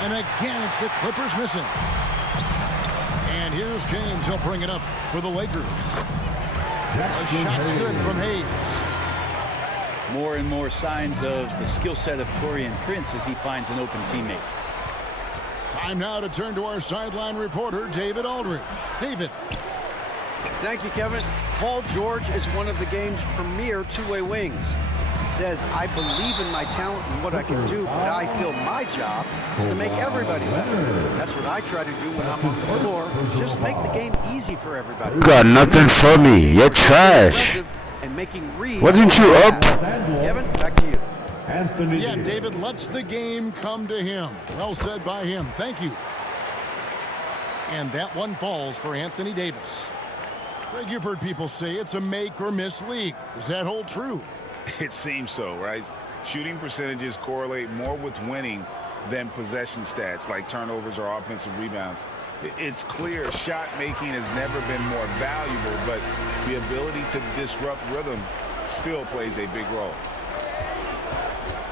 And again, it's the Clippers missing. And here's James. He'll bring it up for the Lakers. A shot's good from Hayes. More and more signs of the skill set of Taurean Prince as he finds an open teammate. Time now to turn to our sideline reporter, David Aldridge. David. Thank you, Kevin. Paul George is one of the game's premier two-way wings. He says, I believe in my talent and what I can do, but I feel my job is to make everybody better. That's what I try to do when I'm on the floor. Just make the game easy for everybody. You got nothing for me. You're trash. And making reads. Wasn't you up? Kevin, back to you. Yeah, David lets the game come to him. Well said by him. Thank you. And that one falls for Anthony Davis. Greg, you've heard people say it's a make or miss league. Does that hold true? It seems so, right? Shooting percentages correlate more with winning than possession stats like turnovers or offensive rebounds. It's clear shot making has never been more valuable, but the ability to disrupt rhythm still plays a big role.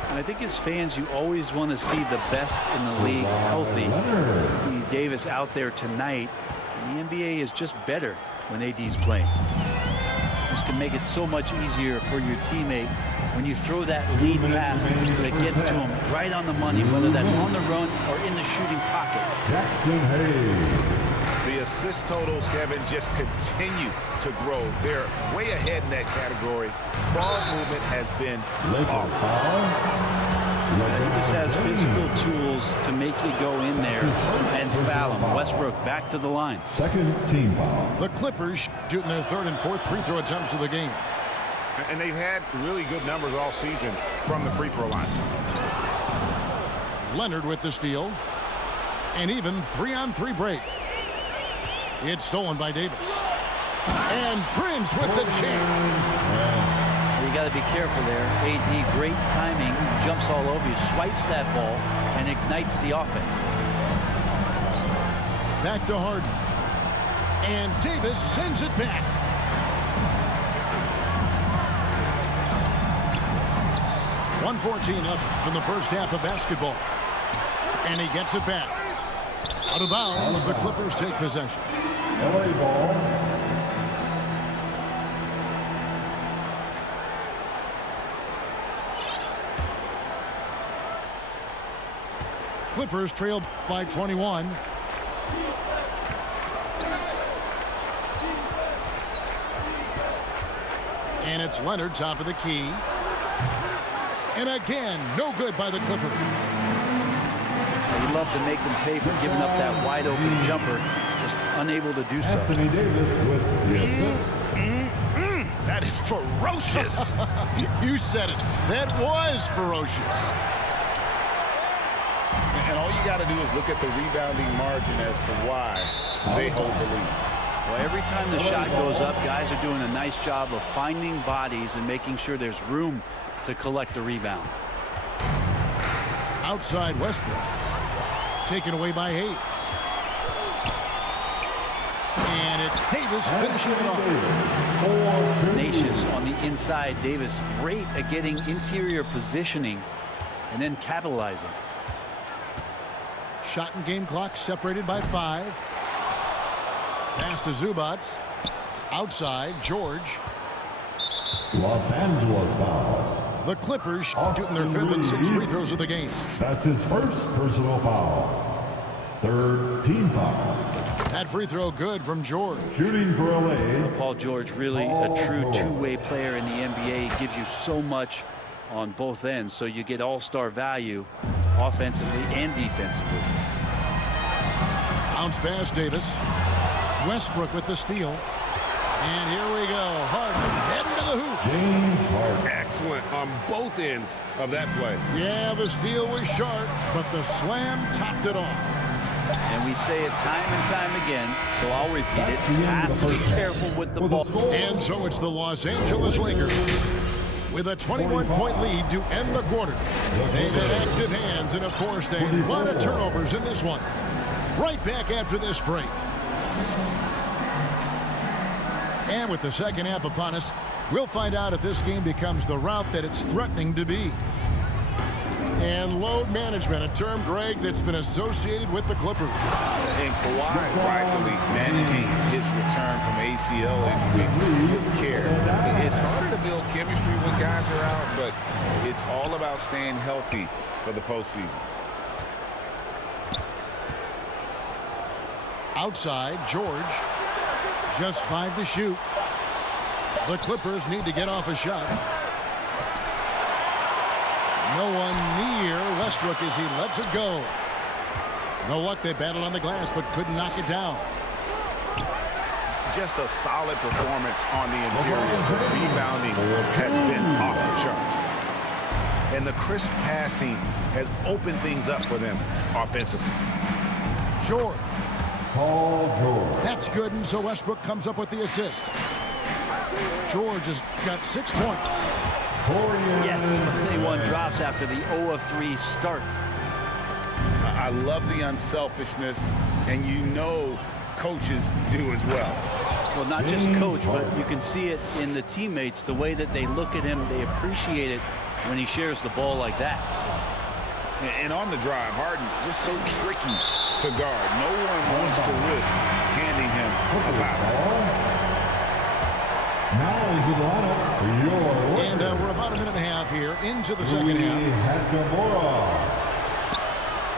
And I think as fans, you always want to see the best in the league healthy. Anthony Davis out there tonight, and the NBA is just better when AD's playing. This can make it so much easier for your teammate when you throw that lead pass that gets to him right on the money, whether that's on the run or in the shooting pocket. The assist totals, Kevin, just continue to grow. They're way ahead in that category. Ball movement has been flawless. He just has physical tools to make you go in there and foul him. Westbrook back to the line. Second team foul. The Clippers shooting their third and fourth free throw attempts of the game. And they've had really good numbers all season from the free throw line. Leonard with the steal. And even 3-on-3 break. It's stolen by Davis. And Prince with the jam. You got to be careful there. AD, great timing, jumps all over you, swipes that ball, and ignites the offense. Back to Harden. And Davis sends it back. .114 left from the first half of basketball. And he gets it back. Out of bounds, the Clippers take possession. LA ball. Clippers trail by 21. And it's Leonard, top of the key. And again, no good by the Clippers. You love to make them pay for giving up that wide open jumper. Just unable to do so. Anthony Davis with the assist. That is ferocious. You said it. That was ferocious. And all you got to do is look at the rebounding margin as to why they hold the lead. Well, every time the shot goes up, guys are doing a nice job of finding bodies and making sure there's room to collect the rebound. Outside Westbrook. Taken away by Hayes. And it's Davis finishing it off. Tenacious on the inside. Davis great at getting interior positioning and then capitalizing. Shot and game clock separated by 5. Pass to Zubac. Outside, George. Los Angeles foul. The Clippers shooting their 5th and 6th free throws of the game. That's his first personal foul. Third team foul. That free throw good from George. Shooting for LA. Paul George, really a true two-way player in the NBA. He gives you so much on both ends, so you get all-star value offensively and defensively. Bounce pass, Davis. Westbrook with the steal. And here we go. Harden heading to the hoop. James Harden. Excellent on both ends of that play. Yeah, the steal was sharp, but the slam topped it off. And we say it time and time again, so I'll repeat it. You have to be careful with the ball. And so it's the Los Angeles Lakers with a 21-point lead to end the quarter. They've had active hands and have forced a lot of turnovers in this one. Right back after this break. And with the second half upon us, we'll find out if this game becomes the route that it's threatening to be. And load management, a term, Greg, that's been associated with the Clippers. And Kawhi rightfully managing his return from ACL injury with care. It's harder to build chemistry when guys are out, but it's all about staying healthy for the postseason. Outside, George. Just 5 to shoot. The Clippers need to get off a shot. No one near Westbrook as he lets it go. No luck, they battled on the glass but couldn't knock it down. Just a solid performance on the interior. The rebounding has been off the charts. And the crisp passing has opened things up for them offensively. George. Paul George. That's good, and so Westbrook comes up with the assist. George has got 6 points. Yes, but one drops after the 0 of 3 start. I love the unselfishness, and you know coaches do as well. Well, not just coach, but you can see it in the teammates, the way that they look at him. They appreciate it when he shares the ball like that. And on the drive, Harden just so tricky to guard. No one wants to risk handing him a foul. Now into the lineup for your And we're about a minute and a half here into the second half.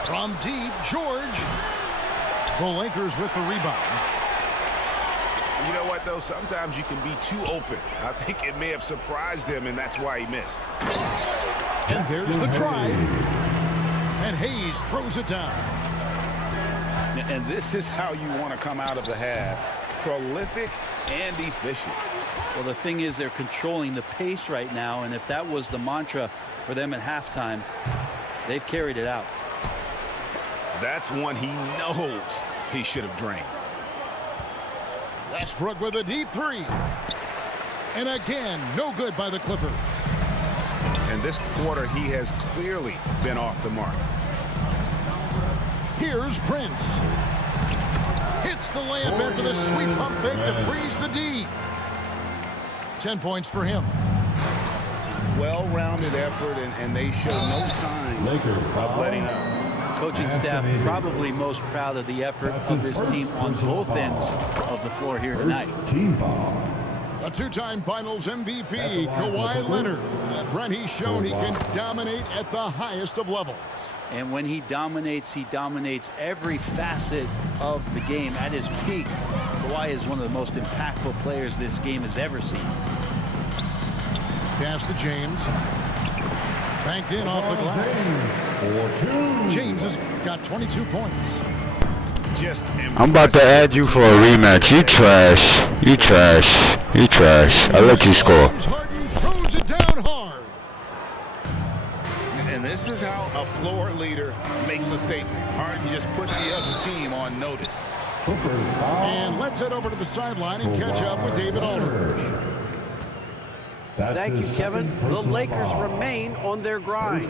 From deep, George. The Lakers with the rebound. You know what, though? Sometimes you can be too open. I think it may have surprised him, and that's why he missed. And there's the drive. And Hayes throws it down. And this is how you want to come out of the half. Prolific and efficient. Well, the thing is, they're controlling the pace right now, and if that was the mantra for them at halftime, they've carried it out. That's one he knows he should have drained. Westbrook with a deep 3. And again, no good by the Clippers. And this quarter, he has clearly been off the mark. Here's Prince. Hits the layup after the sweet pump fake to freeze the D. 10 points for him. Well-rounded effort, and they show no signs of letting up. Coaching staff probably most proud of the effort of this team on both ends of the floor here tonight. Team foul. A 2-time Finals MVP, Kawhi Leonard. Brent, he's shown he can dominate at the highest of levels. And when he dominates every facet of the game at his peak. Kawhi is one of the most impactful players this game has ever seen. Pass to James. Banked in off the glass. James has got 22 points. Just I'm about to add you for a rematch. You trash. You trash. You trash. I'll let you score. James Harden throws it down hard. And this is how a floor leader makes a statement. Harden just put the other team on notice. And let's head over to the sideline and catch up with David Aldridge. Thank you, Kevin. The Lakers remain on their grind.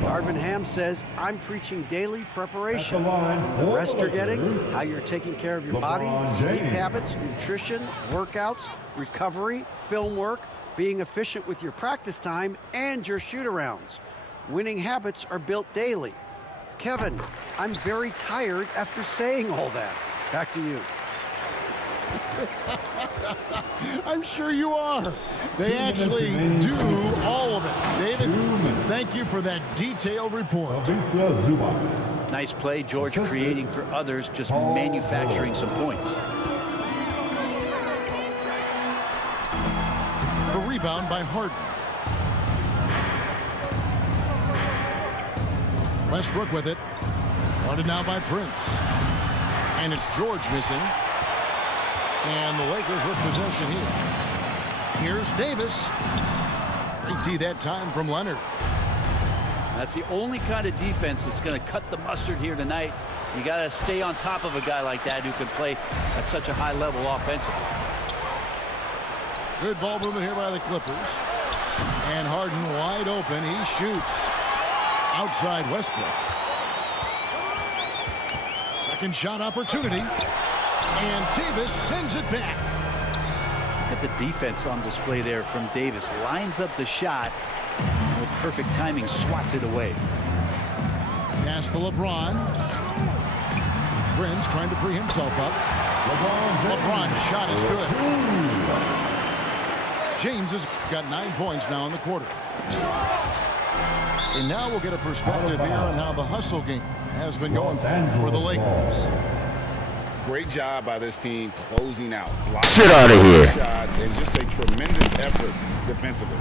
Darvin Ham says, I'm preaching daily preparation. The rest you're getting, how you're taking care of your body, sleep habits, nutrition, workouts, recovery, film work, being efficient with your practice time, and your shoot-arounds. Winning habits are built daily. Kevin, I'm very tired after saying all that. Back to you. I'm sure you are. They actually do all of it. David, thank you for that detailed report. Nice play, George, creating for others, just manufacturing some points. The rebound by Harden. Westbrook with it. Guarded now by Prince. And it's George missing. And the Lakers with possession here. Here's Davis. Big D that time from Leonard. That's the only kind of defense that's going to cut the mustard here tonight. You got to stay on top of a guy like that who can play at such a high level offensively. Good ball movement here by the Clippers. And Harden wide open. He shoots. Outside Westbrook. Second shot opportunity. And Davis sends it back. Look at the defense on display there from Davis. Lines up the shot. With perfect timing, swats it away. Pass to LeBron. Prince trying to free himself up. LeBron's shot is good. James has got 9 points now in the quarter. And now we'll get a perspective here on how the hustle game has been going for the Lakers. Great job by this team closing out. Sit out of here. Shots and just a tremendous effort defensively.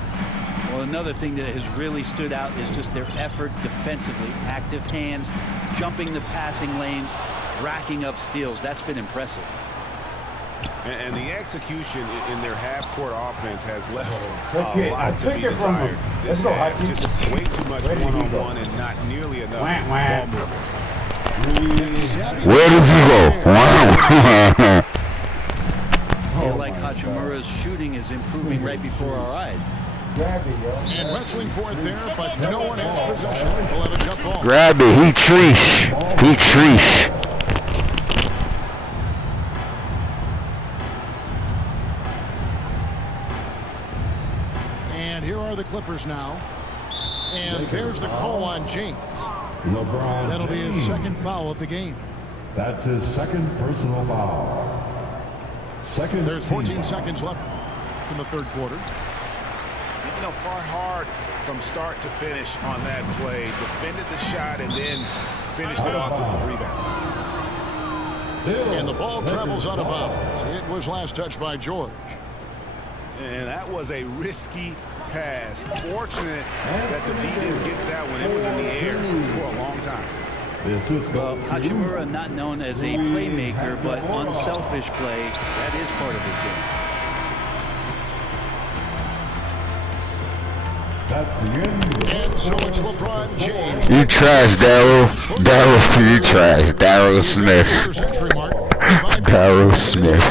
Well, another thing that has really stood out is just their effort defensively. Active hands, jumping the passing lanes, racking up steals. That's been impressive. And the execution in their half-court offense has left Okay, a I lot to took be it from desired. him. This Let's go, half, Hakeem. just way too much Where did he go? one-on-one and not nearly enough Wah, wah. ball movement. Where does he go? Wow. Feel like Hachimura's shooting is improving right before our eyes. Grab it, yo. And wrestling for it there, but no one has possession. We'll have a jump ball. Grab it. He treesh. He treesh. And here are the Clippers now. And there's the call on James. LeBron That'll be his James. second foul of the game. That's his second personal foul. Second. There's team 14 foul. seconds left in the third quarter. You know, fought hard from start to finish on that play. Defended the shot and then finished it off with the rebound. Still And the ball Lakers travels out of ball. bounds. It was last touched by George. And that was a risky pass. Fortunate that the D didn't get that one. It was in the air for a long time. The assist Well, goes to Hachimura not known as a playmaker, but unselfish play, that is part of his game. That's the end. And so it's LeBron James. You trash, Daryl. Daryl, you trash. Daryl Smith. Entry mark. Daryl Smith.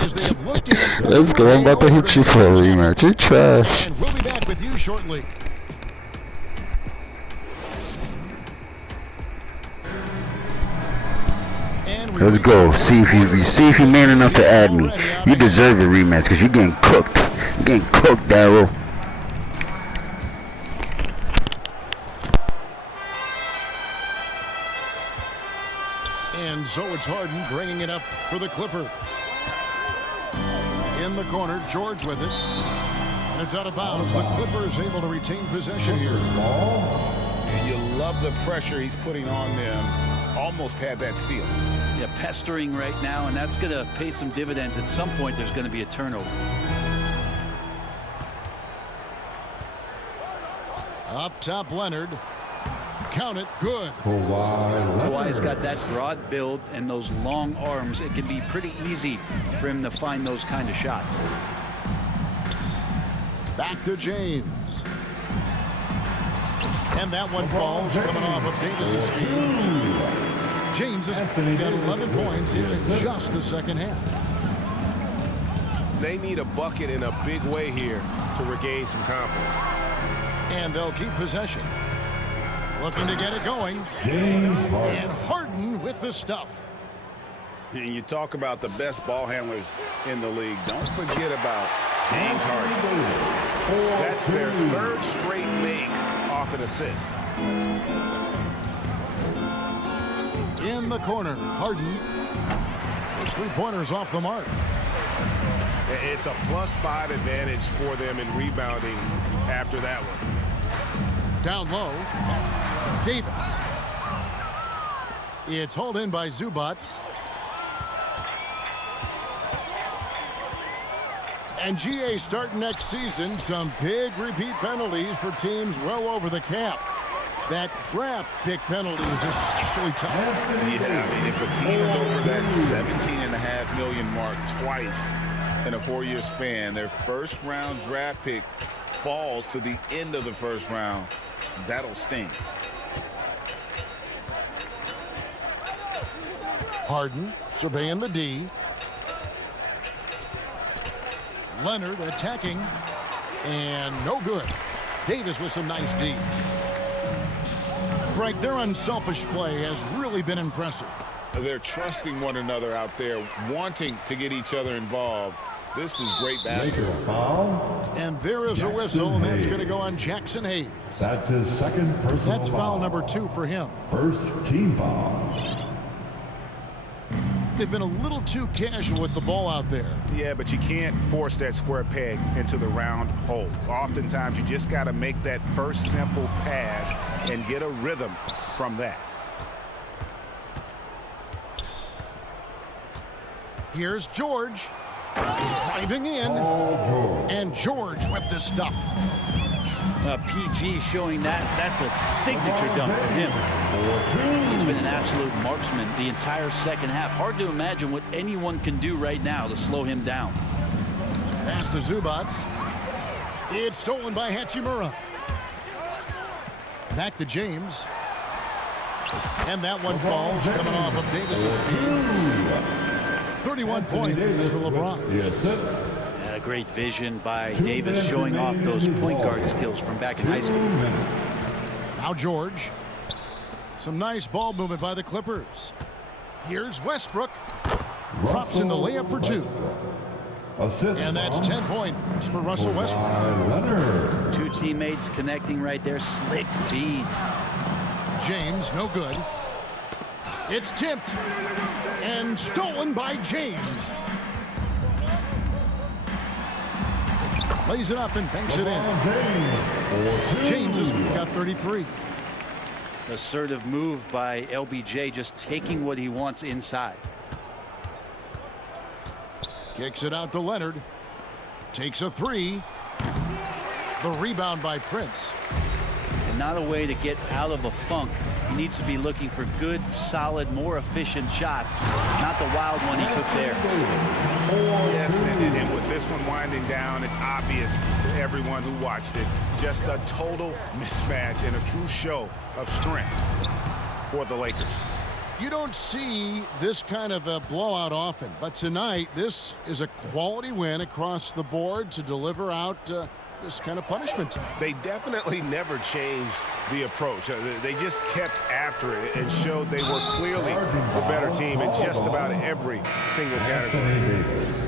As they have looked in. Let's go. I'm about to hit you for a rematch. You trash. And we'll be back with you shortly. And we Let's reach go. the See if you man enough to add me. You deserve a rematch because you're getting cooked. You're getting cooked, Daryl. And so it's Harden bringing it up for the Clippers. In the corner, George with it. And it's out of bounds. The Clippers able to retain possession here. And you love the pressure he's putting on them. Almost had that steal. Yeah, pestering right now, and that's going to pay some dividends. At some point, there's going to be a turnover. Up top, Leonard. Count it. Good. Kawhi's got that broad build and those long arms. It can be pretty easy for him to find those kind of shots. Back to James. And that one falls coming off of Davis's feet. James has got 11 points here in just the second half. They need a bucket in a big way here to regain some confidence. And they'll keep possession. Looking to get it going. James Harden. And Harden with the stuff. And you talk about the best ball handlers in the league. Don't forget about James Harden. That's their third straight make off an assist. In the corner, Harden. Those three-pointers off the mark. It's a +5 advantage for them in rebounding after that one. Down low, Davis. It's hauled in by Zubac. And GA starting next season, some big repeat penalties for teams well over the cap. That draft pick penalty is especially tough. Yeah, I mean, if a team is over that $17.5 million mark twice in a 4-year span, their first-round draft pick falls to the end of the first round. That'll sting. Harden surveying the D. Leonard attacking. And no good. Davis with some nice D. Frank, their unselfish play has really been impressive. They're trusting one another out there, wanting to get each other involved. This is great basketball. Lakers foul. And there is a whistle, and that's going to go on Jackson Hayes. That's his second personal That's foul number 2 for him. First team foul. They've been a little too casual with the ball out there. Yeah, but you can't force that square peg into the round hole. Oftentimes, you just got to make that first simple pass and get a rhythm from that. Here's George. Driving in. And George with this stuff. PG showing that's a signature dunk for him. He's been an absolute marksman the entire second half. Hard to imagine what anyone can do right now to slow him down. Pass to Zubac. It's stolen by Hachimura. Back to James. And that one falls coming off of Davis's steal. 31 points for LeBron. Yes, A great vision by Davis showing off those point guard skills from back in high school. Now George. Some nice ball movement by the Clippers. Here's Westbrook. Drops in the layup for 2. Assist. And that's 10 points for Russell Westbrook. 2 teammates connecting right there. Slick feed. James, no good. It's tipped. And stolen by James. Lays it up and banks it in. James has got 33. Assertive move by LBJ, just taking what he wants inside. Kicks it out to Leonard. Takes a 3. The rebound by Prince. And not a way to get out of a funk. He needs to be looking for good, solid, more efficient shots. Not the wild one he took there. Yes, and with this one winding down, it's obvious to everyone who watched it. Just a total mismatch and a true show of strength for the Lakers. You don't see this kind of a blowout often, but tonight this is a quality win across the board to deliver out this kind of punishment. They definitely never changed the approach. They just kept after it and showed they were clearly the better team in just about every single category.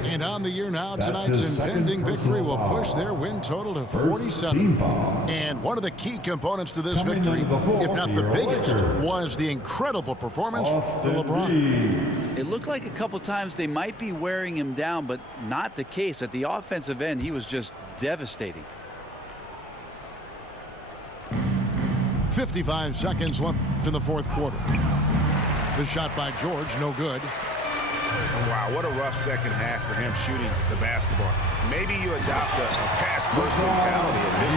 And on the year now, tonight's impending victory will push their win total to 47. And one of the key components to this victory, if not the biggest, was the incredible performance for LeBron. It looked like a couple times they might be wearing him down, but not the case. At the offensive end, he was just devastating. 55 seconds left in the fourth quarter. The shot by George, no good. Wow, what a rough second half for him shooting the basketball. Maybe you adopt a pass-first mentality at this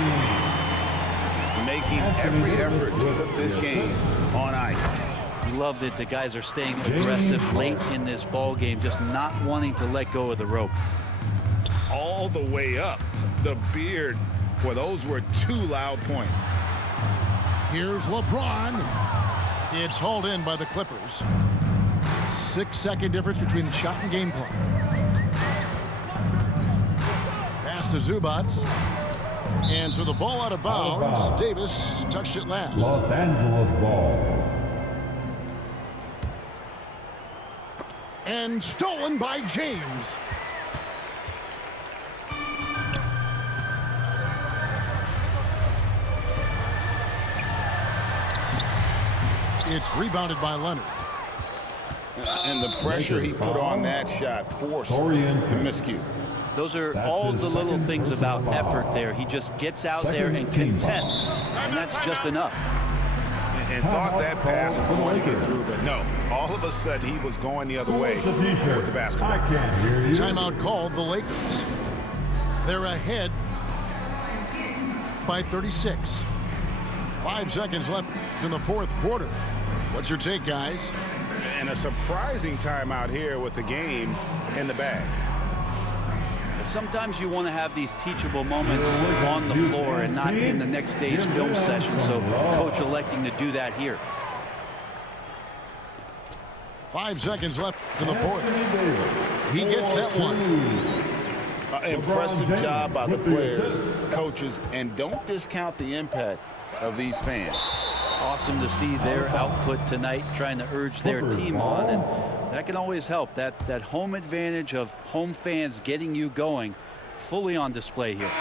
point, making every effort to put this game on ice. We loved it. The guys are staying aggressive late in this ball game, just not wanting to let go of the rope. All the way up. The beard. Well, those were 2 loud points. Here's LeBron. It's hauled in by the Clippers. 6-second difference between the shot and game clock. Pass to Zubac. And so the ball out of bounds. Davis touched it last. Los Angeles ball. And stolen by James. It's rebounded by Leonard. And the pressure he put on that shot forced the miscue. Those are all the little things about effort there. He just gets out there and contests, and that's just enough. And thought that pass was going to get through, but no. All of a sudden, he was going the other way with the basketball. I can't hear you. Timeout called the Lakers. They're ahead by 36. 5 seconds left in the fourth quarter. What's your take, guys? And a surprising timeout here with the game in the bag. Sometimes you want to have these teachable moments on the floor and not in the next day's film session, so coach electing to do that here. 5 seconds left in the fourth. He gets that one. Impressive job by the players, coaches, and don't discount the impact of these fans. Awesome to see their output tonight, trying to urge their team on, and That can always help. That home advantage of home fans getting you going fully on display here.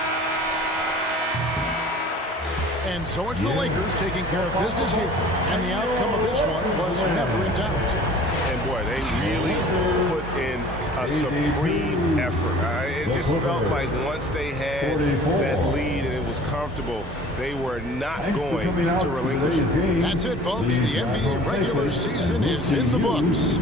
And so it's the Lakers taking care of business here. And the outcome of this one was never in doubt. And boy, they really put in a supreme effort. It just felt like once they had that lead and it was comfortable, they were not going to relinquish it. That's it, folks. The NBA regular season is in the books.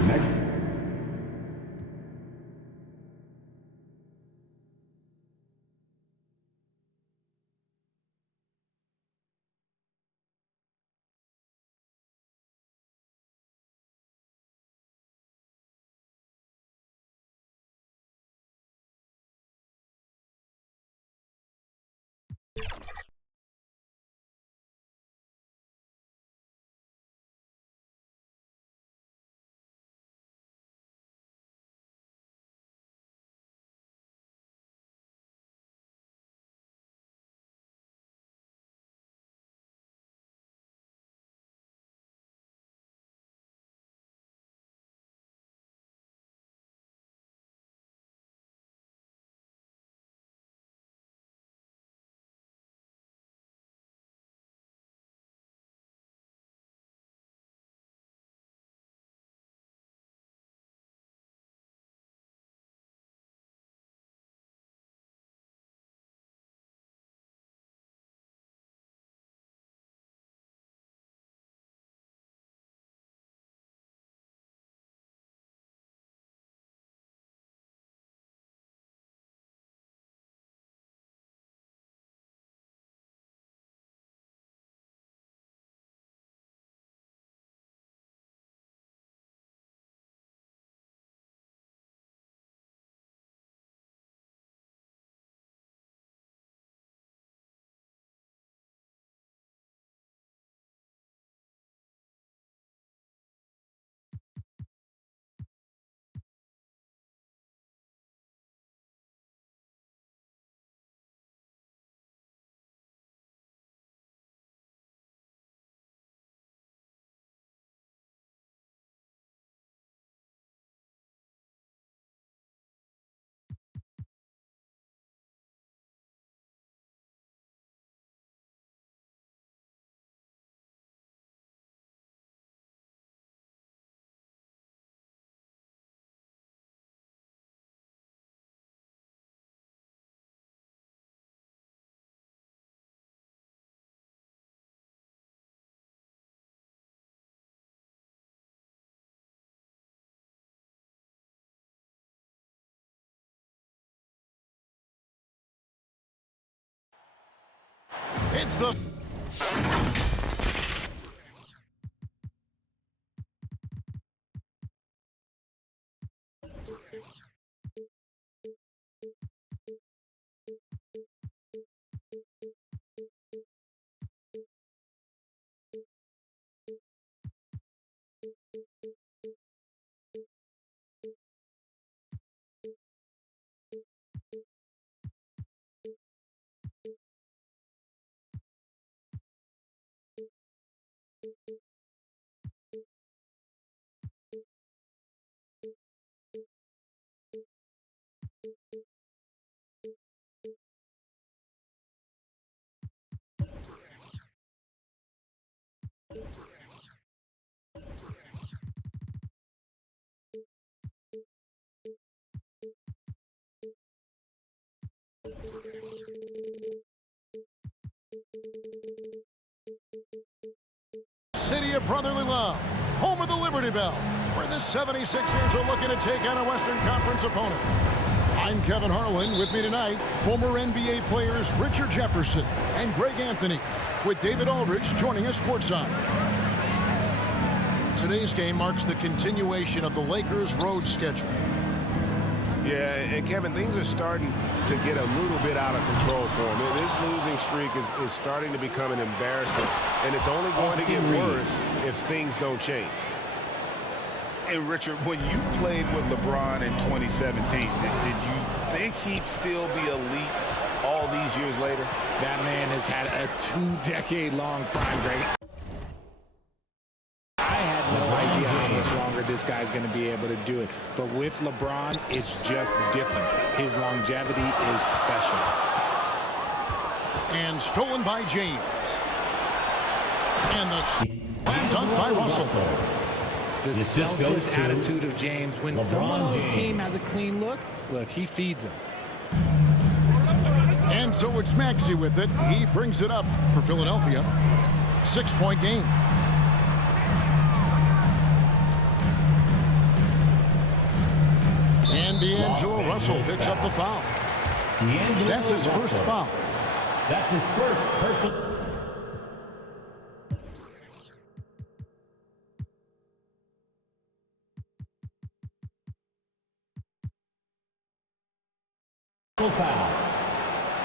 It's the... City of brotherly love, home of the Liberty Bell, where the 76ers are looking to take on a Western Conference opponent. I'm Kevin Harlan. With me tonight, former NBA players Richard Jefferson and Greg Anthony, with David Aldridge joining us courtside. Today's game marks the continuation of the Lakers' road schedule. Yeah, and Kevin, things are starting to get a little bit out of control for them. This losing streak is starting to become an embarrassment, and it's only going to get worse if things don't change. And Richard, when you played with LeBron in 2017, did you think he'd still be elite all these years later? That man has had a 2-decade-long prime, Greg. I had no idea how much longer this guy's going to be able to do it. But with LeBron, it's just different. His longevity is special. And stolen by James. And the slam dunk by Russell. The selfless attitude of James. When someone on his team has a clean look, he feeds him. And so it's Maxey with it. He brings it up for Philadelphia. 6-point game. And D'Angelo Russell picks up the foul. That's his first foul. That's his first personal. Foul.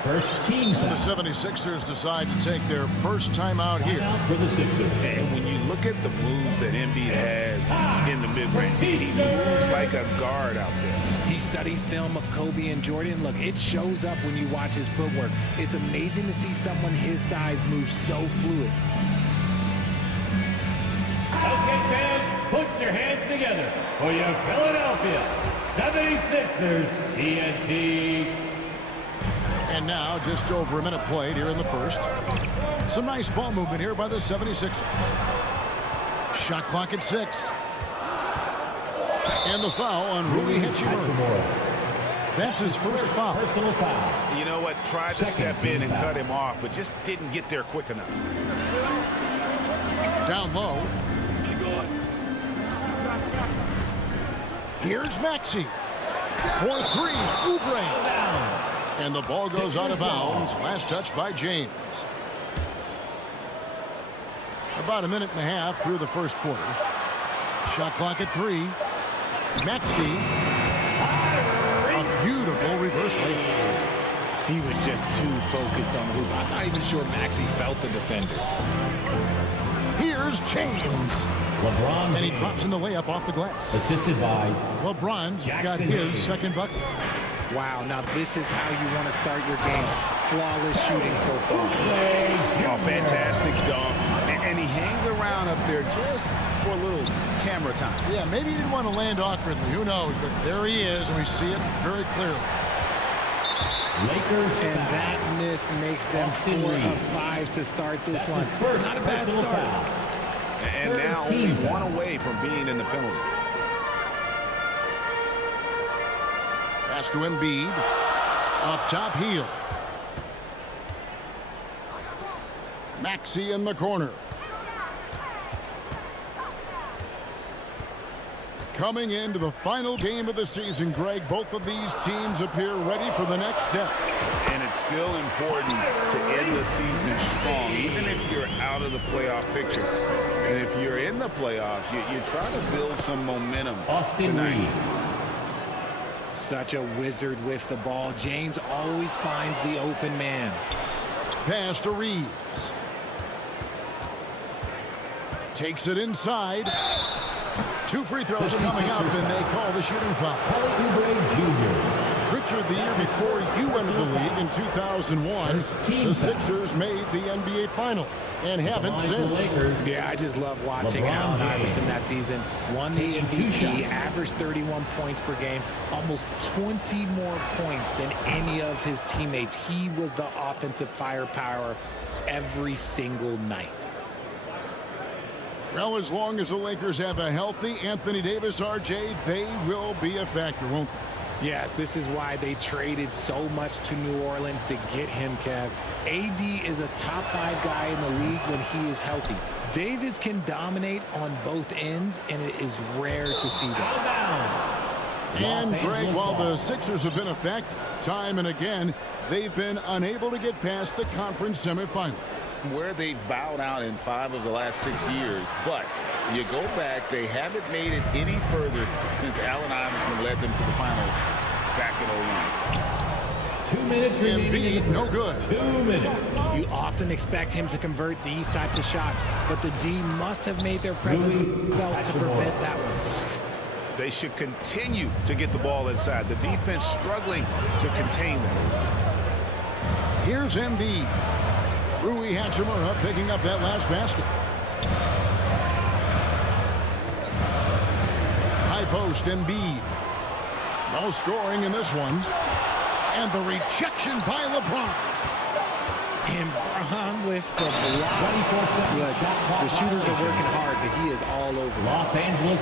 First team foul. The 76ers decide to take their first time out here. For the Sixers. And when you look at the moves that Embiid has in the mid-range, he moves like a guard out there. He studies film of Kobe and Jordan. Look, it shows up when you watch his footwork. It's amazing to see someone his size move so fluid. Okay, fans, put your hands together for your Philadelphia 76ers TNT. And now just over a minute played here in the first. Some nice ball movement here by the 76ers. Shot clock at 6. And the foul on Rui Hachimura. That's his first foul. Personal foul. You know what? Tried to step in and cut him off, but just didn't get there quick enough. Down low. Here's Maxey. For 3, Oubre. And the ball goes out of bounds. Last touch by James. About a minute and a half through the first quarter. Shot clock at 3. Maxey. A beautiful reverse layup. He was just too focused on the hoop. I'm not even sure Maxey felt the defender. Here's James. LeBron. And he drops in the layup off the glass. Assisted by LeBron's got his second bucket. Wow, now this is how you want to start your games. Flawless shooting so far. Oh, fantastic dunk. And he hangs around up there just for a little camera time. Yeah, maybe he didn't want to land awkwardly. Who knows? But there he is, and we see it very clearly. Lakers. And that miss makes them 4 of 5 to start this one. Not a bad start. And now only one away from being in the penalty. Pass to Embiid. Up top, heel. Maxey in the corner. Coming into the final game of the season, Greg, both of these teams appear ready for the next step. And it's still important to end the season strong, even if you're out of the playoff picture. And if you're in the playoffs, you try to build some momentum tonight. Such a wizard with the ball. James always finds the open man. Pass to Reeves. Takes it inside. 2 free throws coming up, and they call the shooting foul. Richard, the year before you entered the league in 2001, the Sixers made the NBA Finals and haven't since. Yeah, I just love watching Allen Iverson that season. Won the MVP, averaged 31 points per game, almost 20 more points than any of his teammates. He was the offensive firepower every single night. Well, as long as the Lakers have a healthy Anthony Davis, RJ, they will be a factor, won't they? Yes, this is why they traded so much to New Orleans to get him, Kev. AD is a top 5 guy in the league when he is healthy. Davis can dominate on both ends, and it is rare to see that. And, Greg, while the Sixers have been a factor time and again, they've been unable to get past the conference semifinals. Where they've bowed out in 5 of the last 6 years, but you go back, they haven't made it any further since Allen Iverson led them to the finals back in 2 minutes remaining. Embiid, no good. 2 minutes. You often expect him to convert these types of shots, but the D must have made their presence felt to prevent that one. They should continue to get the ball inside. The defense struggling to contain them. Here's Embiid. Rui Hachimura picking up that last basket. post, Embiid. No scoring in this one. And the rejection by LeBron. And Braun with the block. The shooters are working hard, but he is all over. Los Angeles.